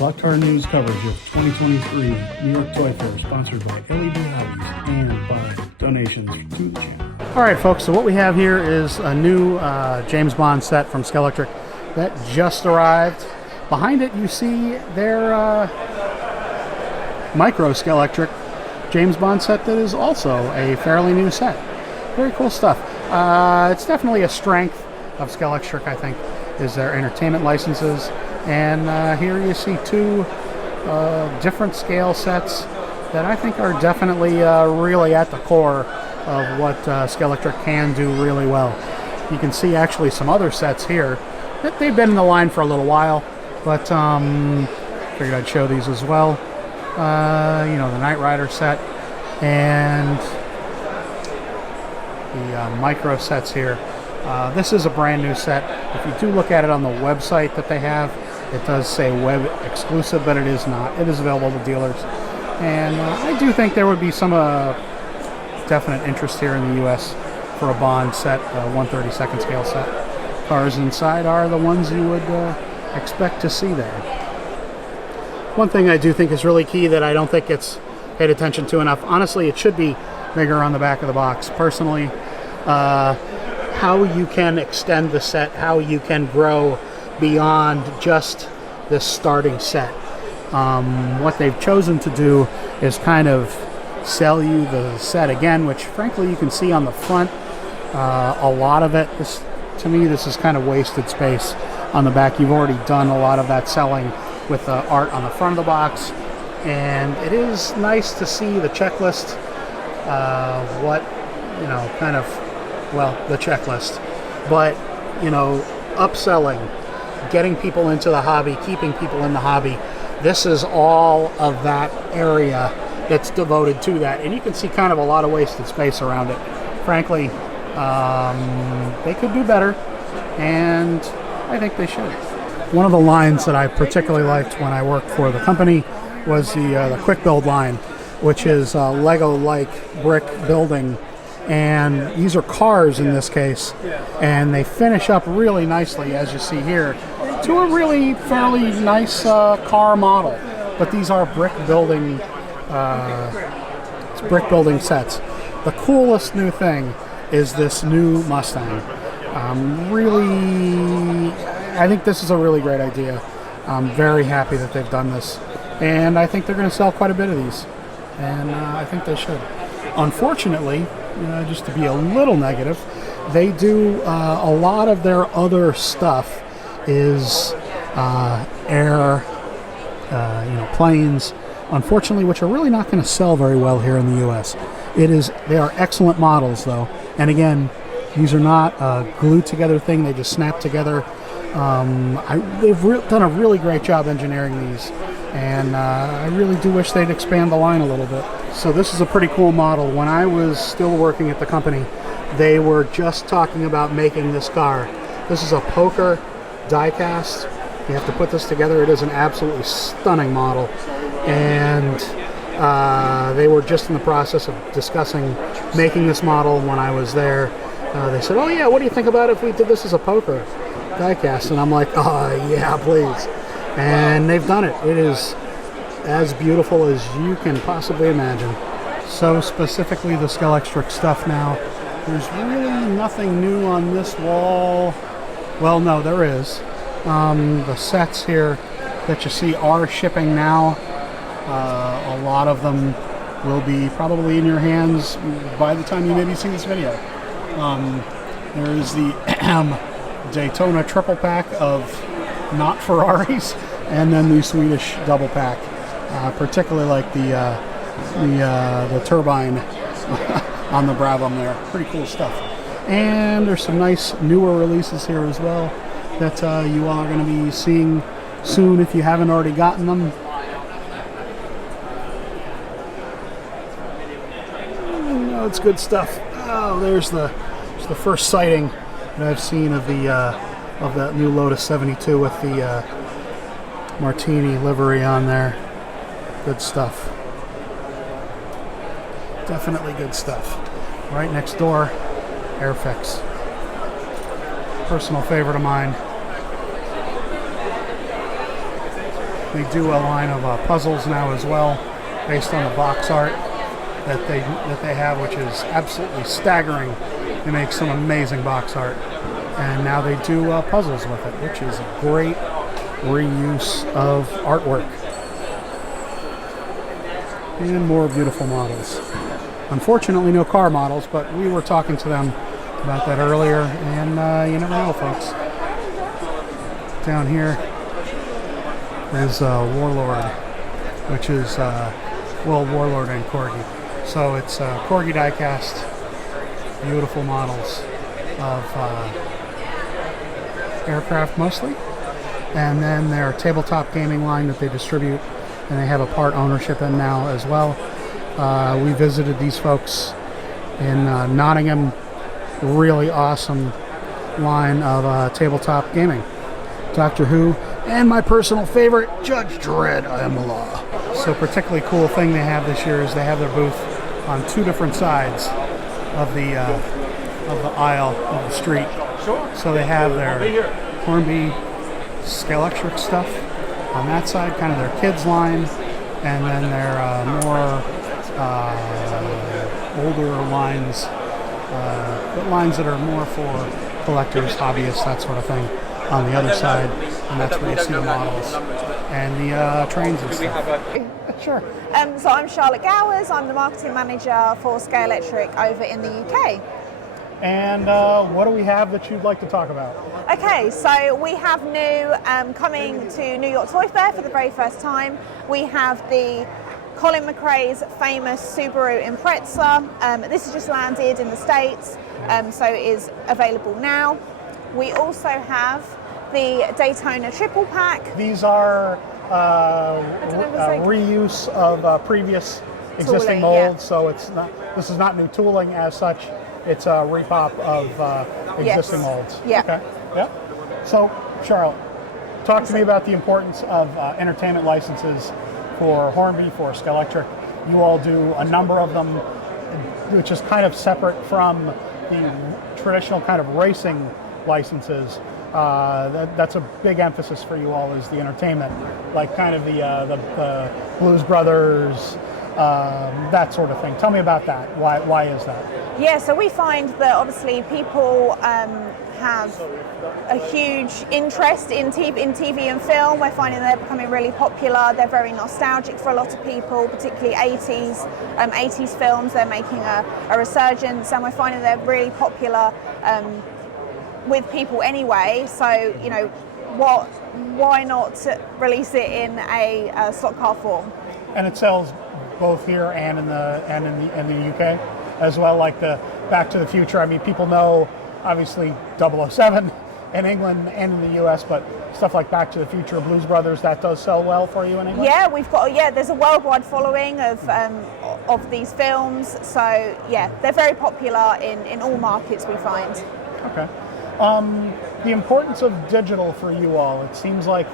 Clock Car News coverage of 2023 New York Toy Fair, sponsored by LEB Hobbies and by donations to the channel. All right, folks, so what we have here is a new James Bond set from Scalextric that just arrived. Behind it, you see their micro Scalextric James Bond set that is also a fairly new set. Very cool stuff. It's definitely a strength of Scalextric, I think, is their entertainment licenses. And here you see two different scale sets that I think are definitely really at the core of what Scalextric can do really well. You can see actually some other sets here that they've been in the line for a little while, but figured I'd show these as well. You know, the Knight Rider set and the micro sets here. This is a brand new set. If you do look at it on the website that they have, it does say web exclusive, but it is not. It is available to dealers. And I do think there would be some definite interest here in the U.S. for a Bond set, a 1/32 scale set. Cars inside are the ones you would expect to see there. One thing I do think is really key that I don't think gets paid attention to enough, honestly, it should be bigger on the back of the box. Personally, how you can extend the set, how you can grow beyond just this starting set. What they've chosen to do is kind of sell you the set again, which frankly you can see on the front. A lot of it, to me, this is kind of wasted space on the back. You've already done a lot of that selling with the art on the front of the box, and it is nice to see the checklist, what, you know, kind of, well, the checklist, but, you know, upselling, getting people into the hobby, keeping people in the hobby. This is all of that area that's devoted to that, and you can see kind of a lot of wasted space around it. Frankly, they could do better, and I think they should. One of the lines that I particularly liked when I worked for the company was the quick build line, which is Lego-like brick building, and these are cars in this case, and they finish up really nicely, as you see here, to a really fairly nice car model. But these are brick building sets. The coolest new thing is this new Mustang. Really, I think this is a really great idea. I'm very happy that they've done this, and I think they're going to sell quite a bit of these, and I think they should. Unfortunately, just to be a little negative, they do a lot of their other stuff is planes, unfortunately, which are really not going to sell very well here in the U.S. They are excellent models, though, and again, these are not a glued together thing. They just snap together. They've done a really great job engineering these, and I really do wish they'd expand the line a little bit. So this is a pretty cool model. When I was still working at the company, they were just talking about making this car. This is a Pocher die-cast. You have to put this together. It is an absolutely stunning model, and they were just in the process of discussing making this model when I was there. They said, "Oh yeah, what do you think about if we did this as a Pocher die-cast?" And I'm like, "Oh yeah, please." And they've done it. It is as beautiful as you can possibly imagine. So specifically the Scalextric stuff now. There's really nothing new on this wall. Well, no, there is. The sets here that you see are shipping now. A lot of them will be probably in your hands by the time you maybe see this video. There is the Daytona triple pack of not Ferraris, and then the Swedish double pack. Particularly like the turbine on the Brabham there. Pretty cool stuff. And there's some nice newer releases here as well that you all are going to be seeing soon if you haven't already gotten them. Oh, it's good stuff. Oh, there's the first sighting that I've seen of that new Lotus 72 with the Martini livery on there. Good stuff. Definitely good stuff. Right next door, Airfix. Personal favorite of mine. They do a line of puzzles now as well, based on the box art that they have, which is absolutely staggering. They make some amazing box art, and now they do puzzles with it, which is a great reuse of artwork. And more beautiful models. Unfortunately, no car models, but we were talking to them about that earlier, and you never know, folks. Down here is Warlord, which is, Warlord and Corgi. So it's Corgi diecast, beautiful models of aircraft mostly, and then their tabletop gaming line that they distribute, and they have a part ownership in now as well. We visited these folks in Nottingham. Really awesome line of tabletop gaming. Doctor Who, and my personal favorite, Judge Dredd, I am the law. So particularly cool thing they have this year is they have their booth on two different sides of the aisle of the street. So they have their Hornby Scalextric stuff on that side, kind of their kids line, and then their more older lines, but lines that are more for collectors, hobbyists, that sort of thing, on the other side, and that's where you see the models and the trains and stuff. Sure. So I'm Charlotte Gowers. I'm the marketing manager for Scalextric over in the UK. And what do we have that you'd like to talk about? Okay, so we have new coming to New York Toy Fair for the very first time. We have the Colin McRae's famous Subaru Impreza. This has just landed in the States, so it is available now. We also have the Daytona Triple Pack. These are reuse of previous existing tooling, molds, yeah. So it's not. This is not new tooling as such. It's a repop of existing molds. Yeah. Okay. Yeah. So, Charlotte, talk to me about the importance of entertainment licenses for Hornby, for Scalextric. You all do a number of them, which is kind of separate from the traditional kind of racing licenses. That's a big emphasis for you all, is the entertainment, like kind of the Blues Brothers, that sort of thing. Tell me about that. Why is that? Yeah, so we find that obviously people have a huge interest in TV and film. We're finding they're becoming really popular. They're very nostalgic for a lot of people, particularly 80s films. They're making a resurgence, and we're finding they're really popular with people anyway. So, you know, why not release it in a slot car form? And it sells both here and in the UK as well, like the Back to the Future. I mean, people know obviously 007 in England and in the US, but stuff like Back to the Future, Blues Brothers, that does sell well for you in England? Yeah, there's a worldwide following of these films. So yeah, they're very popular in all markets, we find. Okay. The importance of digital for you all, it seems like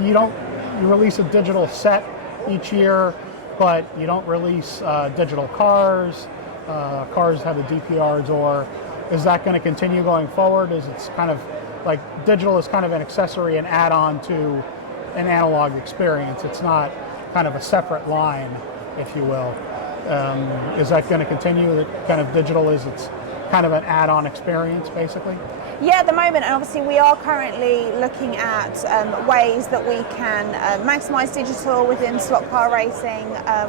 you release a digital set each year, but you don't release digital cars. Cars have the DPRs, or is that going to continue going forward? Is it's kind of like digital is kind of an accessory, an add-on to an analog experience. It's not kind of a separate line, if you will. Is that going to continue? That kind of digital is it's kind of an add-on experience, basically? Yeah, at the moment, and obviously we are currently looking at ways that we can maximise digital within slot car racing.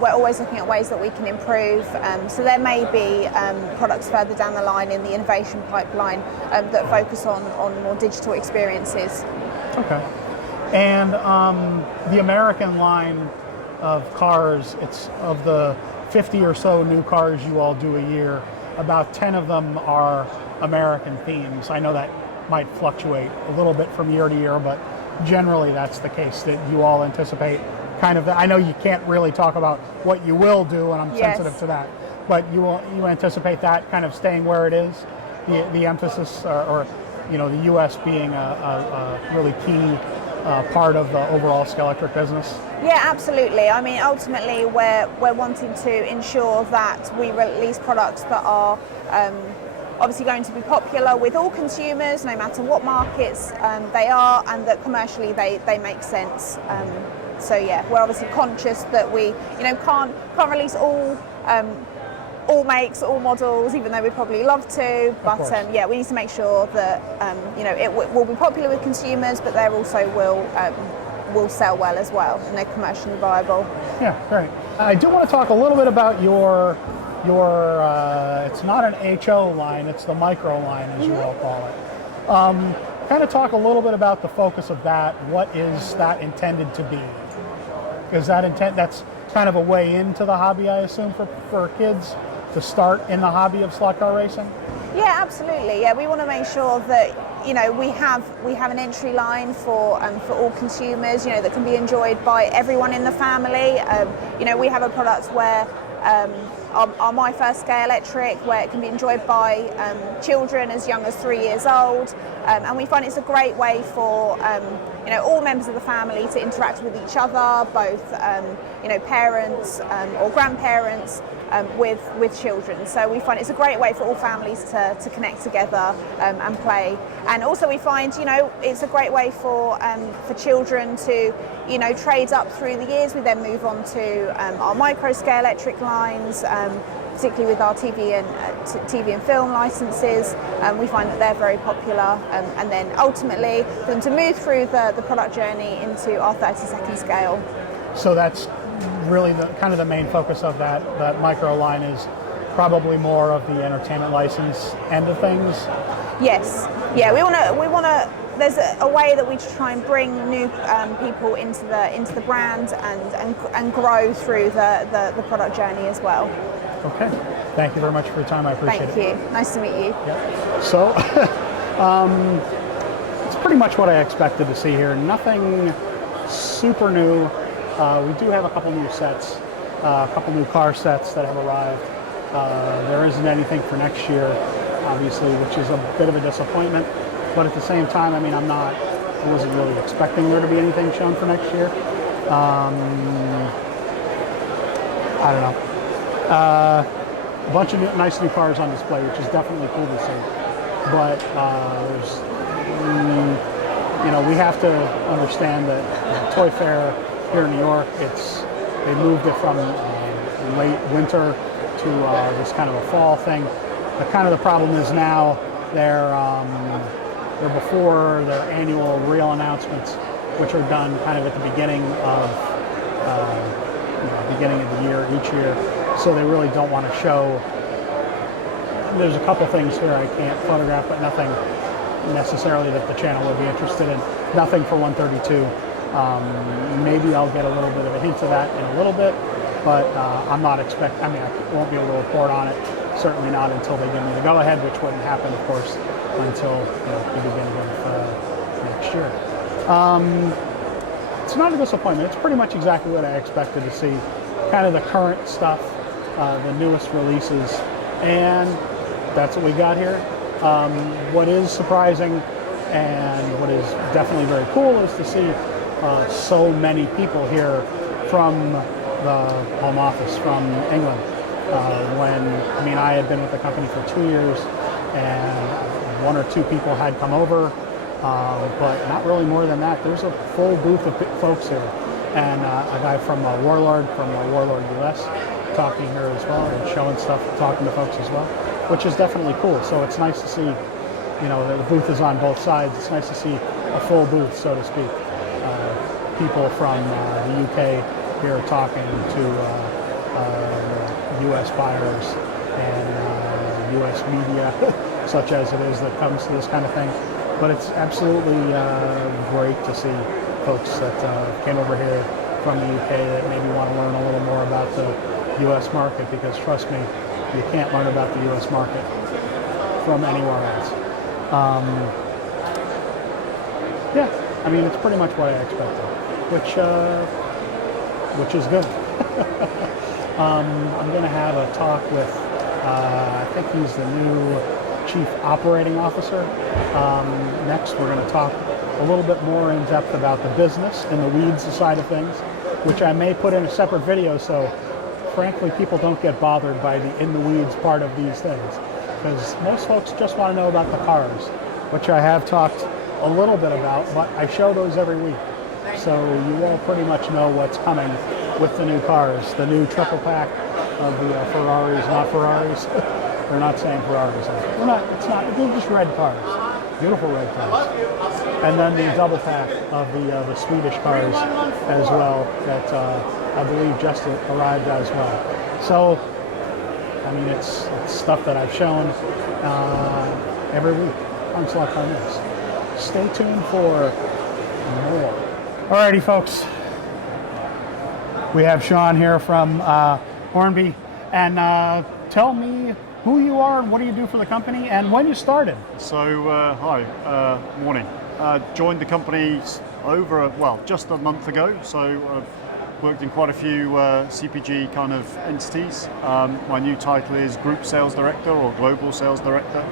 We're always looking at ways that we can improve. So there may be products further down the line in the innovation pipeline that focus on more digital experiences. Okay. And the American line of cars, it's of the 50 or so new cars you all do a year, about 10 of them are American themes. I know that might fluctuate a little bit from year to year, but generally that's the case, that you all anticipate kind of, I know you can't really talk about what you will do, and I'm sensitive to that, but you anticipate that kind of staying where it is, the emphasis, or you know, the U.S. being a really key part of the overall Scalextric business? Yeah, absolutely. I mean, ultimately, we're wanting to ensure that we release products that are obviously going to be popular with all consumers, no matter what markets they are, and that commercially they make sense. So yeah, we're obviously conscious that we, can't release all makes, all models, even though we'd probably love to. But yeah, we need to make sure that it will be popular with consumers, but they also will sell well as well, and they're commercially viable. Yeah, great. I do want to talk a little bit about your it's not an HO line, it's the micro line, as you will call it. Kind of talk a little bit about the focus of that. What is that intended to be? Is that that's kind of a way into the hobby, I assume, for kids to start in the hobby of slot car racing? Yeah, absolutely. Yeah, we want to make sure that we have an entry line for all consumers, that can be enjoyed by everyone in the family. We have a product where our My First Scalextric, where it can be enjoyed by children as young as 3 years old, and we find it's a great way for all members of the family to interact with each other, both parents or grandparents with children. So we find it's a great way for all families to connect together and play. And also we find it's a great way for children to trade up through the years. We then move on to our micro Scalextric lines, particularly with our TV and film licenses. We find that they're very popular, and then ultimately for them to move through the product journey into our 30-second scale. So that's really the main focus of that micro line is probably more of the entertainment license end of things. Yes, yeah, we want to. There's a way that we try and bring new people into the brand and grow through the product journey as well. Okay, thank you very much for your time. I appreciate it. Thank you. Nice to meet you. Yep. So it's pretty much what I expected to see here. Nothing super new. We do have a couple new sets, a couple new car sets that have arrived. There isn't anything for next year, obviously, which is a bit of a disappointment. But at the same time, I wasn't really expecting there to be anything shown for next year. I don't know. A bunch of nice new cars on display, which is definitely cool to see. But we have to understand that Toy Fair here in New York, they moved it from late winter to this kind of a fall thing. The problem is now they're before their annual real announcements, which are done kind of at the beginning of the year, each year. So they really don't want to show. There's a couple things here I can't photograph, but nothing necessarily that the channel would be interested in. Nothing for 132. Maybe I'll get a little bit of a hint of that in a little bit, but I'm not expecting. I won't be able to report on it. Certainly not until they give me the go-ahead, which wouldn't happen, of course, until the beginning of next year. It's not a disappointment. It's pretty much exactly what I expected to see. Kind of the current stuff, the newest releases, and that's what we got here. What is surprising and what is definitely very cool is to see so many people here from the home office, from England. I had been with the company for 2 years, and one or two people had come over, but not really more than that. There's a full booth of folks here, and a guy from Warlord US talking here as well, and showing stuff, talking to folks as well, which is definitely cool. So it's nice to see, the booth is on both sides. It's nice to see a full booth, so to speak. People from the UK here talking to U.S. buyers and U.S. media, such as it is, that comes to this kind of thing. But it's absolutely great to see folks that came over here from the UK that maybe want to learn a little more about the U.S. market, because trust me, you can't learn about the U.S. market from anywhere else. It's pretty much what I expected, which is good. I'm going to have a talk with, I think he's the new Chief Operating Officer. Next, we're going to talk a little bit more in depth about the business and the weeds side of things, which I may put in a separate video, so frankly people don't get bothered by the in the weeds part of these things. because most folks just want to know about the cars, which I have talked a little bit about, but I show those every week. So you all pretty much know what's coming with the new cars, the new triple pack of the Ferraris, not Ferraris. They're not saying Ferraris. We're not, it's not, they're just red cars, beautiful red cars. And then the double pack of the Swedish cars as well that I believe just arrived as well. So, I mean, it's stuff that I've shown every week on Select on this. Stay tuned for more. Alrighty, folks. We have Sean here from Hornby, and tell me who you are and what do you do for the company and when you started. So, hi, morning. Joined the company just a month ago. So I've worked in quite a few CPG kind of entities. My new title is Group Sales Director or Global Sales Director.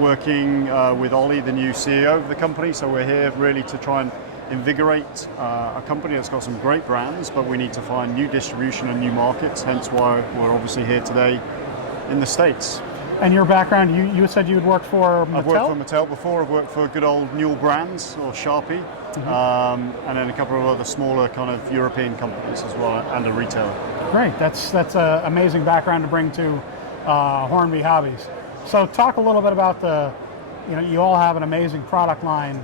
Working with Ollie, the new CEO of the company. So we're here really to try and invigorate a company that's got some great brands, but we need to find new distribution and new markets, hence why we're obviously here today in the States. And your background, you said you'd worked for Mattel? I've worked for Mattel before. I've worked for good old Newell Brands or Sharpie, and then a couple of other smaller kind of European companies as well, and a retailer. Great, that's an amazing background to bring to Hornby Hobbies. So talk a little bit about you all have an amazing product line,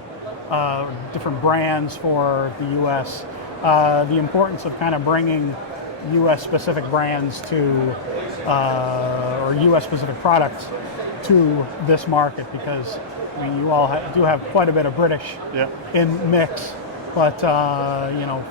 different brands for the U.S., the importance of kind of bringing U.S. specific brands to, or U.S. specific products to this market, because I mean, you all do have quite a bit of British in mix, but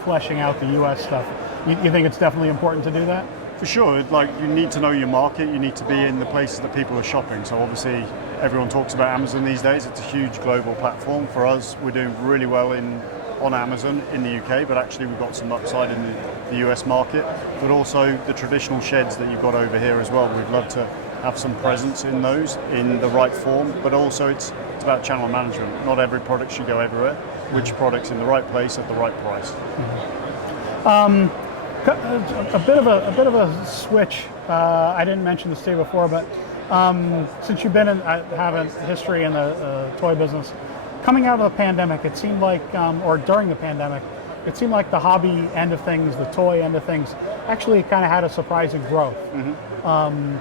fleshing out the U.S. stuff. You think it's definitely important to do that? For sure, like you need to know your market, you need to be in the places that people are shopping. So obviously everyone talks about Amazon these days, it's a huge global platform. For us, we're doing really well on Amazon in the UK, but actually we've got some upside in the US market, but also the traditional sheds that you've got over here as well. We'd love to have some presence in those in the right form, but also it's about channel management. Not every product should go everywhere. Which product's in the right place at the right price? A bit of a switch. I didn't mention this to you before, but since you've been have a history in the toy business, coming out of the pandemic, it seemed like, or during the pandemic, it seemed like the hobby end of things, the toy end of things, actually kind of had a surprising growth.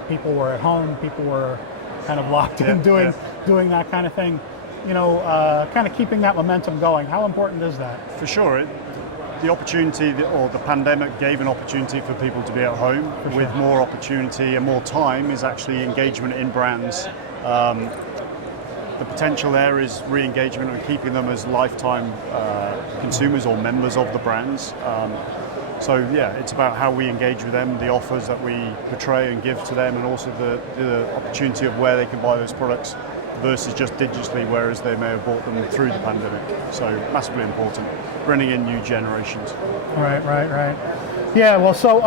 People were at home, people were kind of locked in doing that kind of thing. Kind of keeping that momentum going. How important is that? For sure. The opportunity, or the pandemic gave an opportunity for people to be at home with more opportunity and more time is actually engagement in brands. The potential there is re-engagement and keeping them as lifetime consumers or members of the brands. So yeah, it's about how we engage with them, the offers that we portray and give to them, and also the opportunity of where they can buy those products versus just digitally, whereas they may have bought them through the pandemic. So massively important, bringing in new generations. Right. Yeah, well, so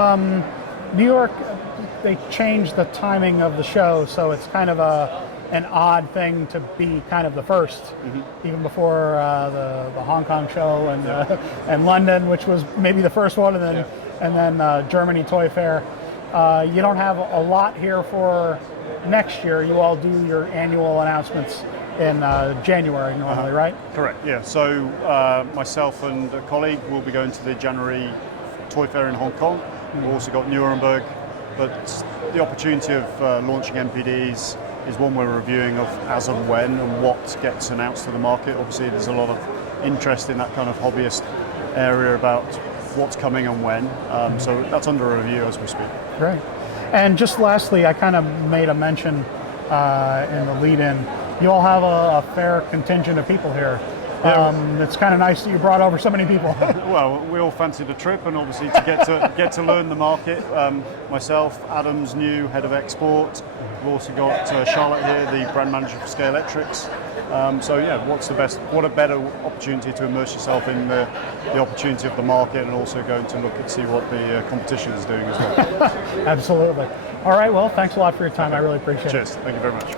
New York, they changed the timing of the show, so it's kind of an odd thing to be kind of the first, even before the Hong Kong show and London, which was maybe the first one, and then Germany Toy Fair. You don't have a lot here for next year. You all do your annual announcements in January normally, right? Correct, yeah. So myself and a colleague will be going to the January Toy Fair in Hong Kong. We've also got Nuremberg, but the opportunity of launching MPDs is one we're reviewing of as and when and what gets announced to the market. Obviously there's a lot of interest in that kind of hobbyist area about what's coming and when. So that's under review as we speak. Great. And just lastly, I kind of made a mention in the lead-in. You all have a fair contingent of people here. It's kind of nice that you brought over so many people. Well, we all fancied a trip, and obviously to get to learn the market. Myself, Adam's new head of export. We've also got Charlotte here, the brand manager for Scalextric. So yeah, what a better opportunity to immerse yourself in the opportunity of the market, and also going to look and see what the competition is doing as well. Absolutely. All right, well, thanks a lot for your time. I really appreciate it. Cheers. Thank you very much.